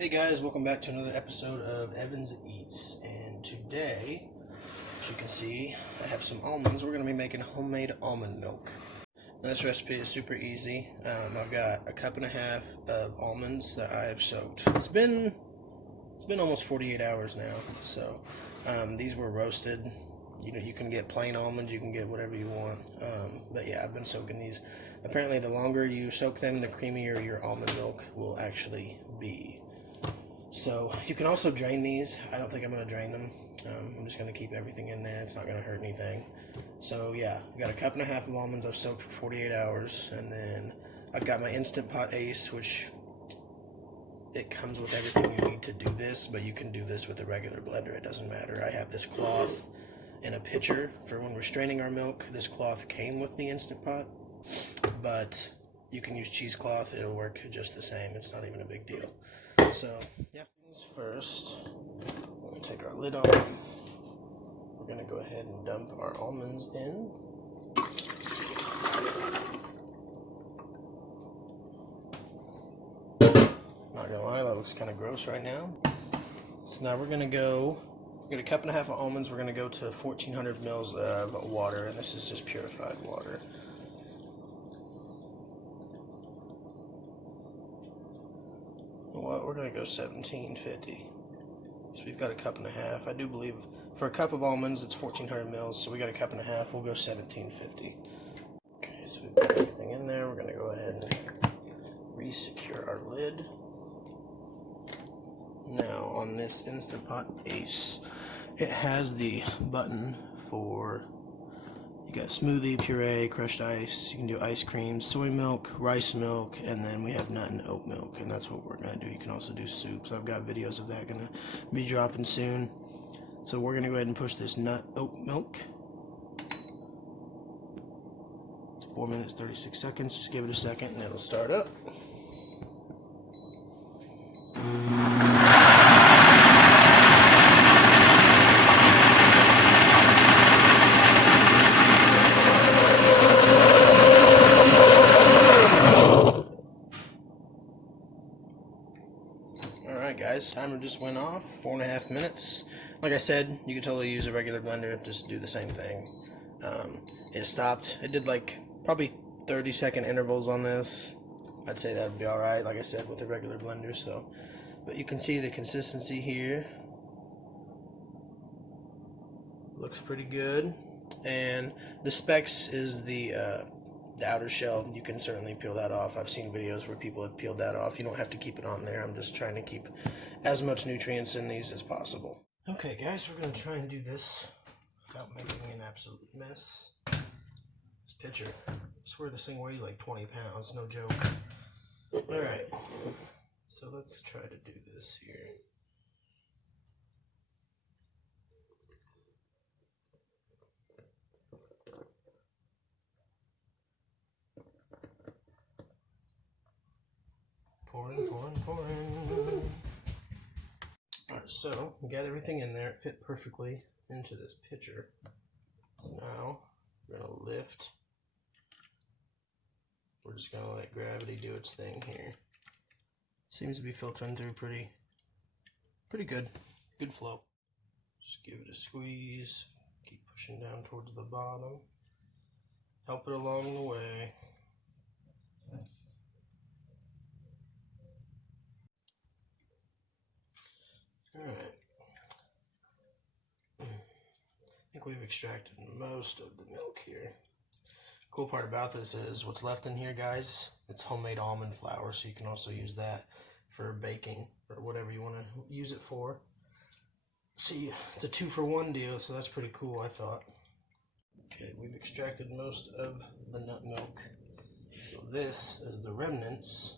Hey guys, welcome back to another episode of Evans Eats, and today, as you can see, I have some almonds. We're going to be making homemade almond milk. Now, this recipe is super easy. I've got a cup and a half of almonds that I've soaked. It's been almost 48 hours now, so these were roasted. You know, you can get plain almonds, you can get whatever you want, but yeah, I've been soaking these. Apparently, the longer you soak them, the creamier your almond milk will actually be. So you can also drain these. I don't think I'm going to drain them. I'm just going to keep everything in there. It's not going to hurt anything. So yeah, I've got a cup and a half of almonds I've soaked for 48 hours. And then I've got my Instant Pot Ace, which it comes with everything you need to do this, but you can do this with a regular blender. It doesn't matter. I have this cloth in a pitcher for when we're straining our milk. This cloth came with the Instant Pot, but you can use cheesecloth. It'll work just the same. It's not even a big deal. So, yeah. First, we're going to take our lid off. We're going to go ahead and dump our almonds in. Not going to lie, that looks kind of gross right now. So now we're going to get a cup and a half of almonds. We're going to go to 1,400 mils of water, and this is just purified water. Well, we're going to go 1750. So we've got a cup and a half. I do believe for a cup of almonds it's 1,400 mils, so we got a cup and a half. We'll go 1750. Okay, so we've got everything in there. We're going to go ahead and re-secure our lid. Now on this Instant Pot Ace, it has the button for, you got smoothie, puree, crushed ice, you can do ice cream, soy milk, rice milk, and then we have nut and oat milk, and that's what we're going to do. You can also do soups. I've got videos of that going to be dropping soon. So we're going to go ahead and push this nut oat milk. It's 4 minutes, 36 seconds. Just give it a second and it'll start up. Alright guys, timer just went off, 4.5 minutes. Like I said, you could totally use a regular blender, just do the same thing. It stopped. It did like probably 30-second intervals on this. I'd say that would be alright, like I said, with a regular blender. So, but you can see the consistency here. Looks pretty good. And the specs is the outer shell. You can certainly peel that off. I've seen videos where people have peeled that off. You don't have to keep it on there. I'm just trying to keep as much nutrients in these as possible. Okay guys, we're going to try and do this without making an absolute mess. This pitcher, I swear this thing weighs like 20 pounds, no joke. Alright, so let's try to do this here. Pouring. Alright, so we got everything in there. It fit perfectly into this pitcher. So now we're going to lift. We're just going to let gravity do its thing here. Seems to be filtering through pretty good. Good flow. Just give it a squeeze. Keep pushing down towards the bottom. Help it along the way. Alright. I think we've extracted most of the milk here. Cool part about this is what's left in here, guys, it's homemade almond flour, so you can also use that for baking or whatever you want to use it for. See, it's a 2-for-1 deal, so that's pretty cool, I thought. Okay, we've extracted most of the nut milk. So this is the remnants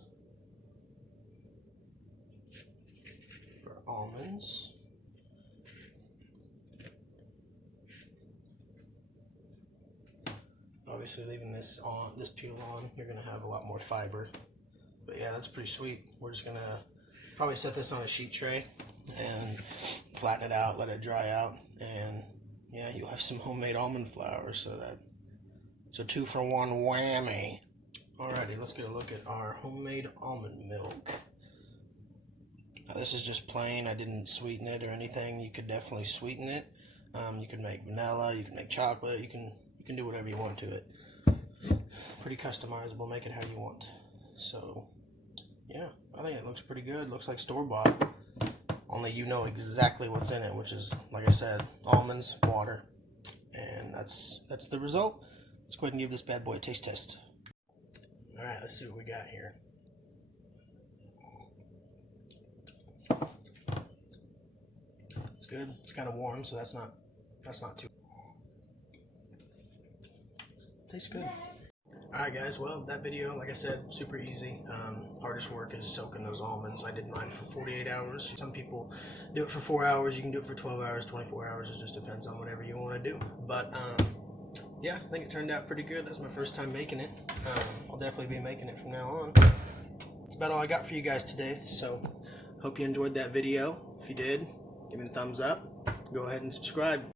for almonds. Obviously leaving this peel on, you're gonna have a lot more fiber. But yeah, that's pretty sweet. We're just gonna probably set this on a sheet tray and flatten it out, let it dry out, and yeah, you'll have some homemade almond flour. So it's a 2-for-1 whammy. Alrighty, let's get a look at our homemade almond milk. Now This is just plain. I didn't sweeten it or anything. You could definitely sweeten it. You can make vanilla, you can make chocolate, you can do whatever you want to it. Pretty customizable, make it how you want. So yeah, I think it looks pretty good. Looks like store-bought. Only you know exactly what's in it, which is, like I said, almonds, water, and that's the result. Let's go ahead and give this bad boy a taste test. All right, let's see what we got here. It's good. It's kind of warm, so that's not too. Tastes good. Alright guys, well, that video, like I said, super easy. Hardest work is soaking those almonds. I did mine for 48 hours. Some people do it for 4 hours. You can do it for 12 hours, 24 hours. It just depends on whatever you want to do. But yeah, I think it turned out pretty good. That's my first time making it. I'll definitely be making it from now on. That's about all I got for you guys today. So, hope you enjoyed that video. If you did, give me a thumbs up. Go ahead and subscribe.